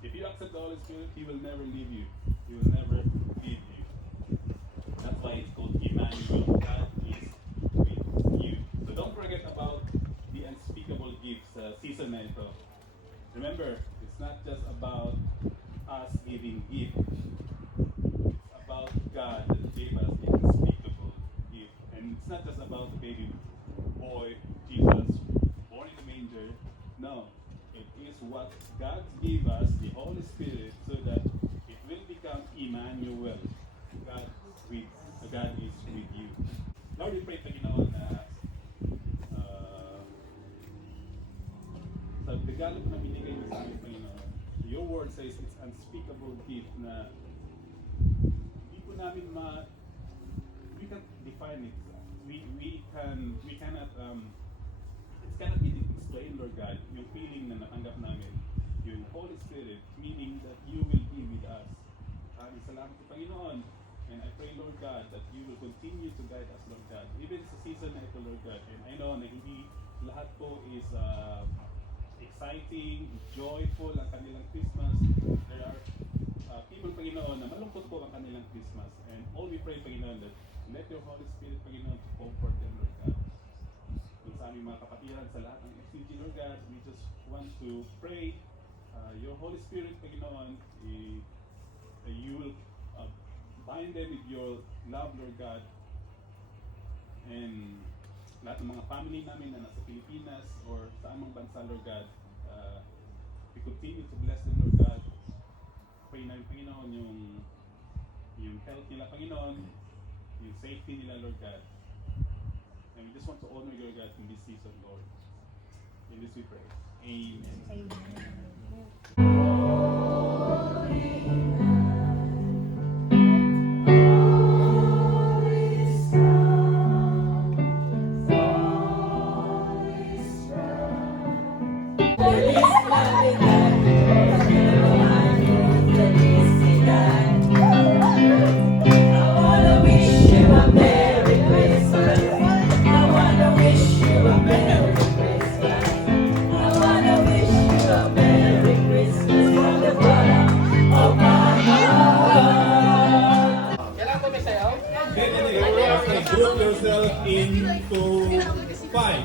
If you accept the Holy Spirit, He will never leave you. He will never leave you. That's why it's called Emmanuel. God is with you. So don't forget about the unspeakable gifts season na ito. Remember, it's not just about us giving gifts. It's about God that gave us the unspeakable gift. And it's not just about the baby boy, Jesus, born in the manger. No. It is what God gave us, the Holy Spirit, so that it will become Emmanuel. God is with you. Lord, we pray, Panginoon, na sa regalo na binigay mo sa amin, Panginoon, your word says it's unspeakable gift na hindi po namin we can't define it. We cannot it cannot be explained, Lord God, yung feeling na natanggap namin, yung Holy Spirit, meaning that you will be with us. Maraming salamat po, Panginoon. And I pray, Lord God, that you will continue to guide us, Lord God. Even sa season na ito, Lord God. And I know na hindi lahat po is exciting, joyful ang kanilang Christmas. There are people, Panginoon, na malungkot po ang kanilang Christmas. And all we pray, Panginoon, that let your Holy Spirit, Panginoon, to comfort them, Lord God. Kung sa aming mga kapatiran sa lahat ng FCG, Lord God, we just want to pray your Holy Spirit, Panginoon, you will bind them with your love, Lord God. And lahat ng mga family namin na nasa Pilipinas or sa amang bansa, Lord God, we continue to bless them, Lord God. Pray namin, Panginoon, yung health nila, Panginoon, yung safety nila, Lord God. And we just want to honor your God in this season, Lord. In this we pray. Amen. Amen. Group yourself into five.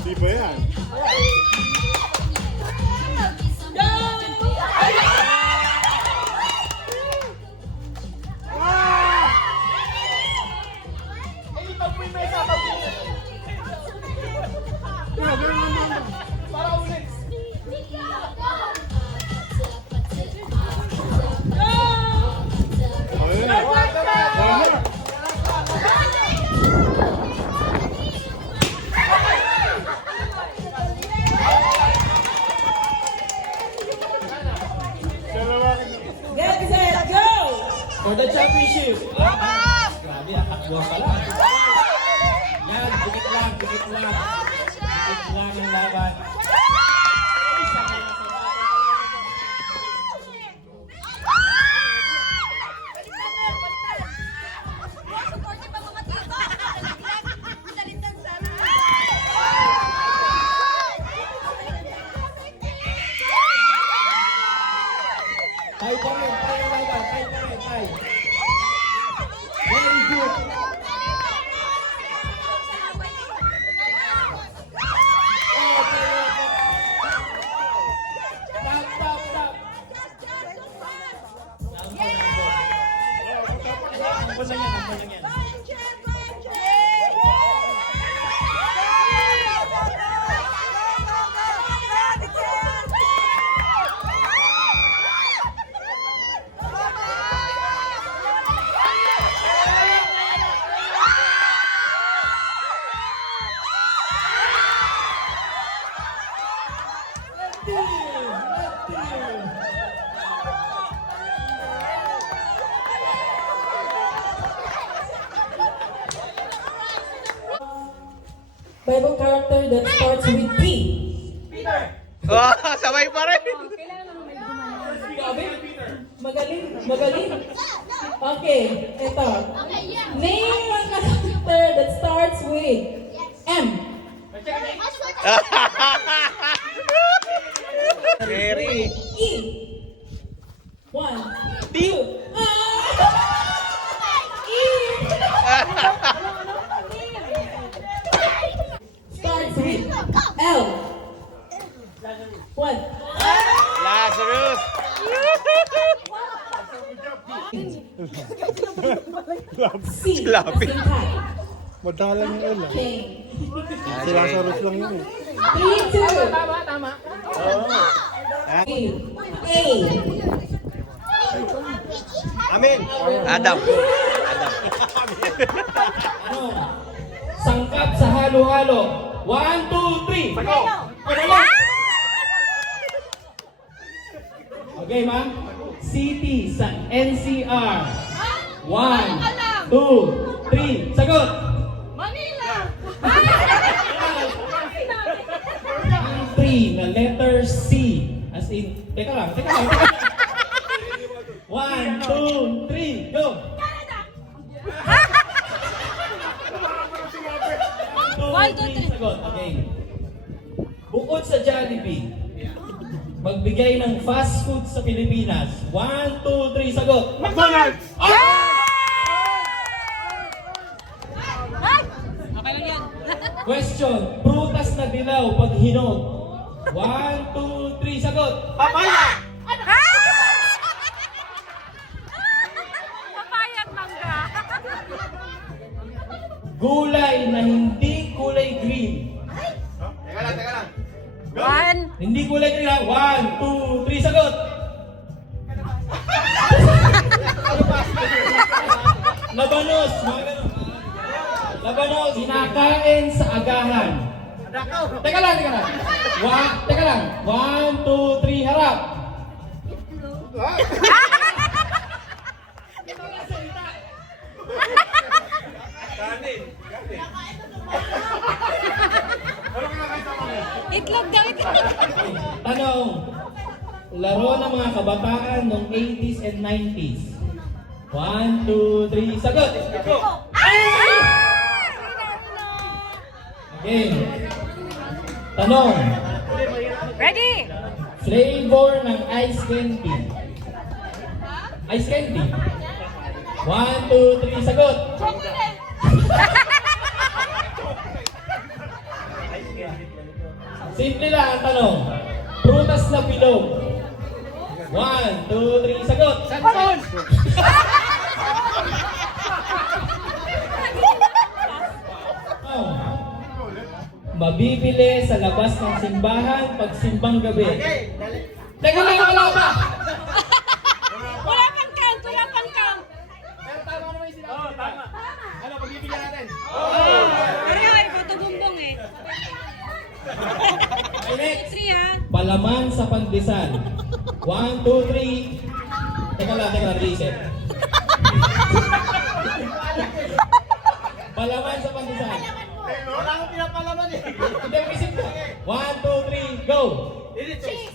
Di ba yan? For the championship! Grabe, akakbuha pala. Yan, dikit lang. Dikit lang ang laban. Tayo pa rin, tayo. Very good. Stop. Ang lang yan. Bible character that starts with P. Peter! sabay pa rin. Grabe. Magaling, magaling. Okay, ito. Name a character that starts with M. Very. E. 1, 2. E. Starts with L. 1. Lazarus. C. Lapit. as in cat. Madalang yung L. K. Si Lazarus lang yun eh. 3, 2. Tama. A. Amin! Adam. Ano? Sangkap sa halo-halo. 1, 2, 3. Okay, ma'am. City sa NCR. 1, 2, 3. Sagot! Manila! Ang 3 na letter C. As in, teka lang. 1, 2, 3, go! 1, 2, 3. Sagot, okay. Bukod sa Jollibee, magbigay ng fast food sa Pilipinas. 1, 2, 3, sagot! McDonald's! Okay lang yan. Question, prutas na dilaw pag hinog. 1, 2, 3, sagot! Papaya! Papaya at mangga. Gulay na hindi kulay green. Teka lang. 1. Hindi kulay green lang. 1, 2, 3, sagot! Labanos, mga ganun. Labanos, kinakain sa agahan. Teka lang. Teka lang. 1, 2, 3, harap. Itlog daw, itlog. Tanong, laro ng mga kabataan noong 80s and 90s. 1, 2, 3, sagot! Okay. Tanong, Ready? flavor ng ice candy. Ice candy. 1, 2, 3, sagot! Chocolate. Simple lang ang tanong. Prutas na bilog. 1, 2, 3, sagot! Oh. Mabibili sa labas ng simbahan pag simbang gabi. Teka lang, wala pa! Wala pang count, wala pang count. Ano, pagbibigyan natin? Pareho ay boto bumbong eh. Okay, next. 3 ha. Palaman sa pandesal. 1, 2, 3. Teka lang, reset. Palaman sa pandesal. Wala akong pinapalaman eh. Hindi, isip ko. 1, 2, 3, go! Cheese.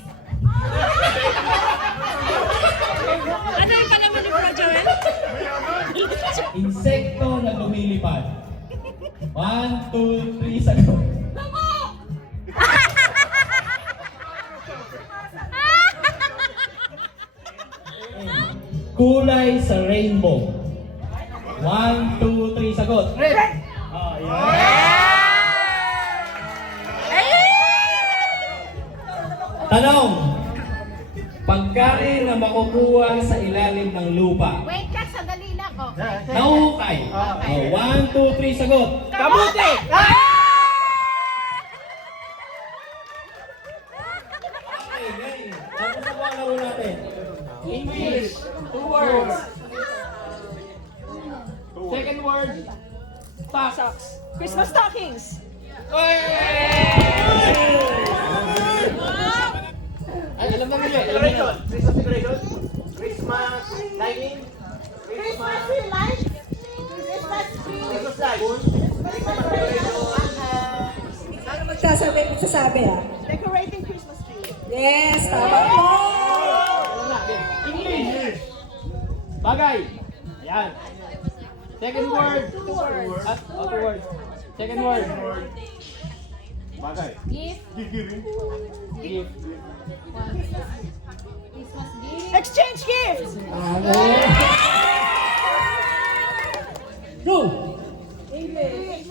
Ano yung palaman ni Bro Joel? Insekto na lumilipad. 1, 2, 3, sagot. Kulay sa rainbow. 1, 2, 3, sagot. Tanong, pagkain na makukuha sa ilalim ng lupa. Wait ka, sandali lang. Oh. Nahukay. 1, 2, 3, sagot. Kamuti! Okay, okay. Tapos na po ang laro natin. English. 2 words. Second word. Socks. Christmas stockings. Ay, alam na nila. Decoration. Christmas decoration. Christmas lighting. Christmas tree light. Christmas tree. Christmas light. Ano magsasabi ah? Decorating Christmas tree. Yes, tama po. English. Bagay. Ayan. Second word. Two words. Second word. Bagay. Gift. Gift. Christmas gift. Exchange gifts. Go! English.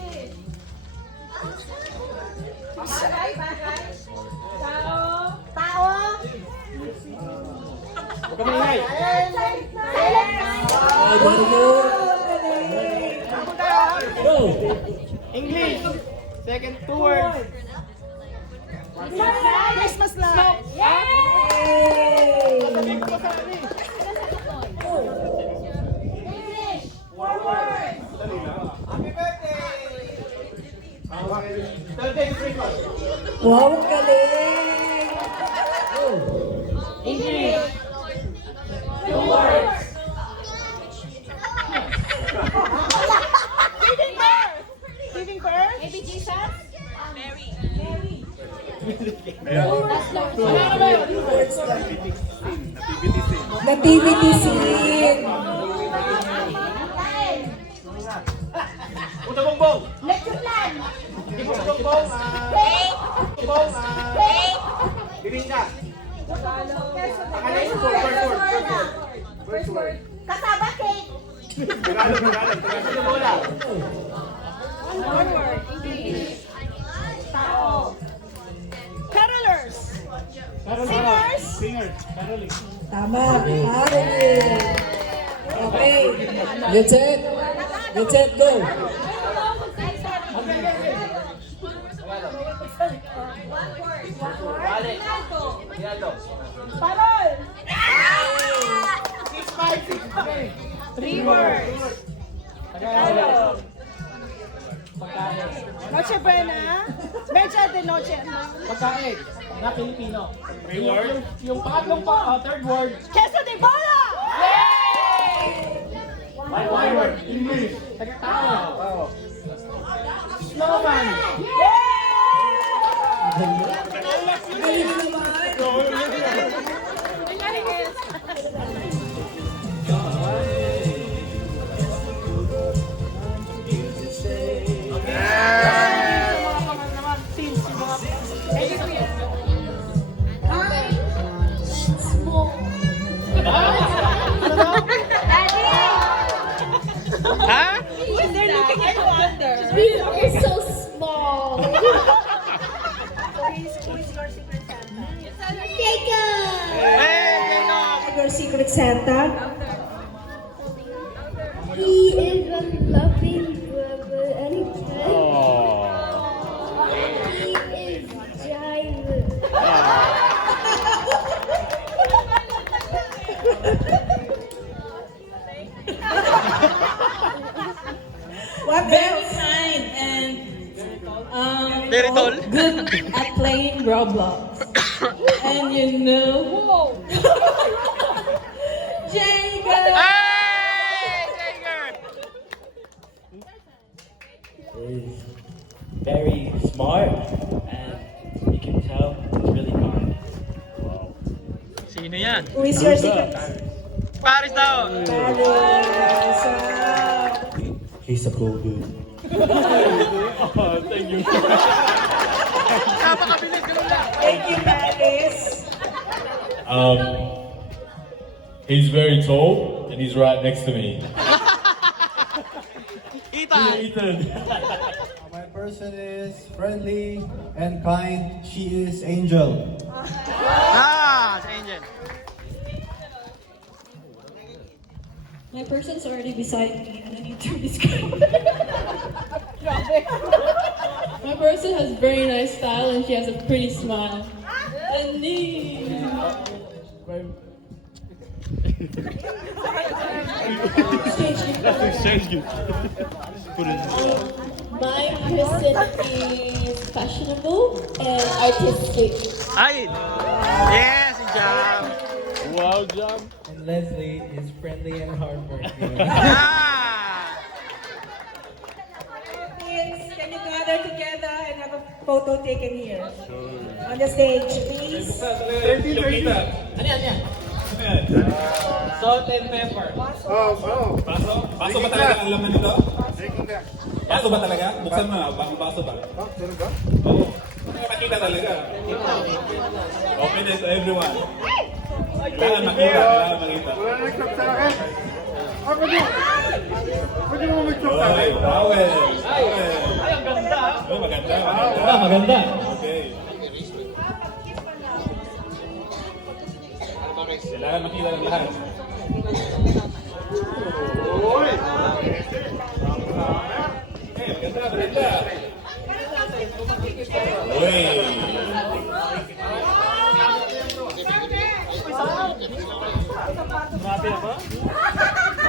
Bagay. Tao. Huwag ka maingay. Very good. Go! English. Second two words. Christmas light. Sabihin ko sa amin. English. 4 words. Happy birthday. Birthday to Christmas. Wow, ang galing. Go! English. 2 words. Giving birth. Maybe Jesus? Mary. Nativity scene. Kain. Puta bongbong. Lecture plan. Hindi po bongbong. Cake. Bongbong. Cake. Birinda. First word. Kasaba cake. Tagalog. Bola. One word. English. Tao. Carolers. Singers. Caroling. Tama. Caroling. Okay. Get set! Get set, go! Rinaldo. Parol. 3 words. Tagalog. Noche Buena. Mecha de Noche. Pagkain na Pilipino. 3 words. Yung pangatlong third word. Queso de bola. One word. English. Tagatao. Snowman. Ha? They're looking at you under. We are so small. Jacob! Hey, Jacob! Your secret Santa. He is a loving brother and he is giant. What Very kind and Very tall. good at playing Roblox. And you know, Jacob. Hey, Jacob! Is very smart and you can tell it's really kind. Sino yan? Who is your secret Paris daw! Paris? He's a cool dude. Thank you. Napakabilis, ganun lang. Thank you, Paris. He's very tall and he's right next to me. Ethan! My person is friendly and kind. She is Angel. Ah, si Angel. My person's already beside me. I need to describe. My person has very nice style and she has a pretty smile. And me. My person is fashionable and artistic. Ay! Yes, si Jam! Wow, John. And Leslie is friendly and hardworking. Ah! Can you gather together and have a photo taken here. On the stage, please. Ano yan? Salt and pepper. Baso ba talaga ang laman nito? Baso ba talaga? Buksan mo, baso ba? Oo. Makita talaga. Open it to everyone. Kailangan makita. Wala na nag-stop sa akin. Ako din. Pwede mo mag-stop sa akin. Towel. Ay, ang ganda. Oh, maganda. Maganda. Okay. Kailangan makita ng lahat. Maganda. Uy.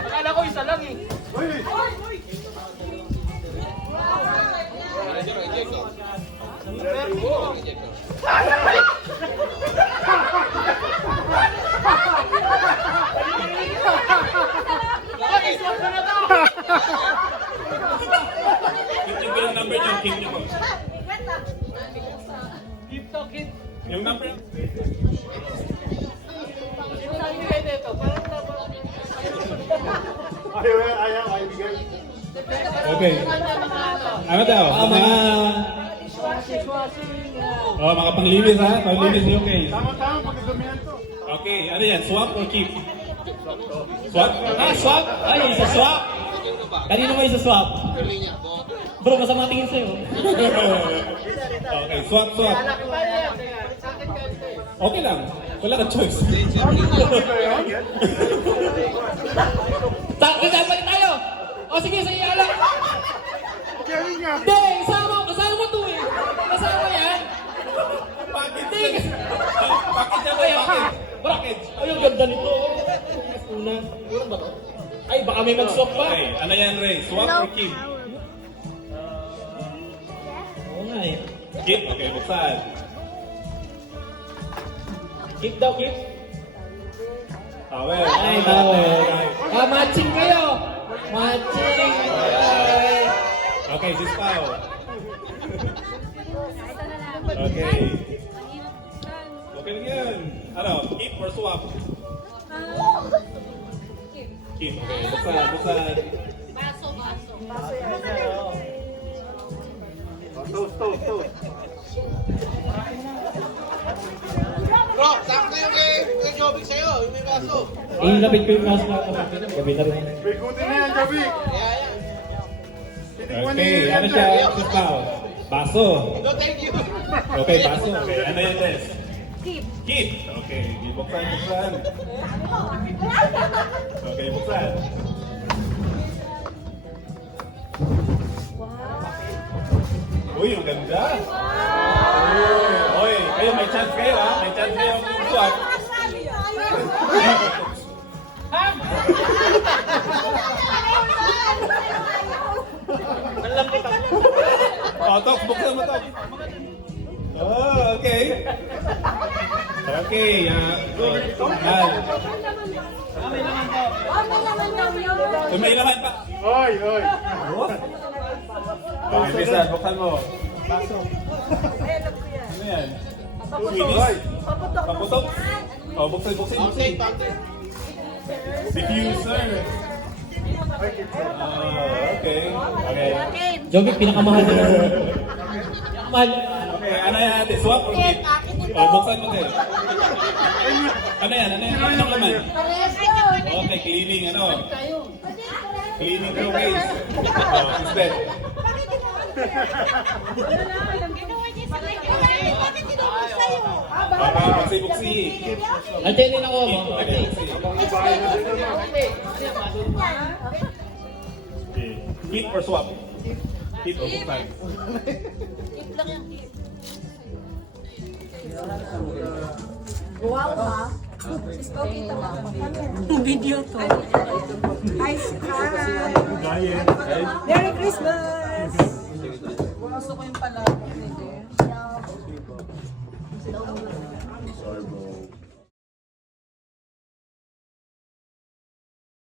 Akala ko isa lang eh. Keep yung number niyo. Keep niyo po. Keep to keep. Yung number. Ayaw, bigay. Okay. Ano daw? Mga panglinis ha? Panglinis niyo, okay. Tama-tama, pagkadumihan to. Okay, ano yan? Swap or keep? Swap? Swap? Ay, isa swap. Kanino mo isa swap? Bro, masama tingin sa'yo. Okay, swap. Okay lang. Wala ka choice. Kasama tayo! O sige, sige, ala! Galing nga. Hindi, kasama mo to eh! Kasama yan! Hindi! Package ako Ay, package. Bracket! Ay, ang ganda nito! Una ba to? Ay, baka may mag-swap pa! Okay, ano yan, Ray? Swap or keep? Oo nga eh. Keep? Okay, buksan. Keep daw, keep! Towel. Ay, tawel! Matching kayo! Matching! Ay! Okay, sis Pao. Okay. Okay lang yan. Ano, keep or swap? Keep. Okay, buksan. Toast. Bro, sakto yung kay Jovic sa'yo, yung may baso. Ilapit ko yung kaso na gabi na rin. May gutin na yan, Gabi. Okay, ano siya, sis Pao? Baso. No, thank you. Okay, baso. Okay, ano yan, Des? Keep. Okay, buksan. Okay, buksan. Uy, ang ganda. Uy, kayo may chance kayo ha? May chance kayo ang swap. Oh, Tok, buksan mo, Tok. Oh, okay. Okay, good. May laman pa. Oy. Okay, Bisa, buksan mo. Ano yan? Squeeze? Paputok? Oh, buksan. Diffuser. Okay. Jovic, pinakamahal na lang. Pinakamahal. Okay, ano yan natin? Swap or keep? Oh, buksan mo din. Ano yan? Anong laman? Okay, cleaning, Cleaning case. Oh, instead. Buksi. Antayin ako mo. Keep or swap? Keep or buksan? Wow ka. Video to. Ice cream. Merry Christmas! Gusto ko yung pala.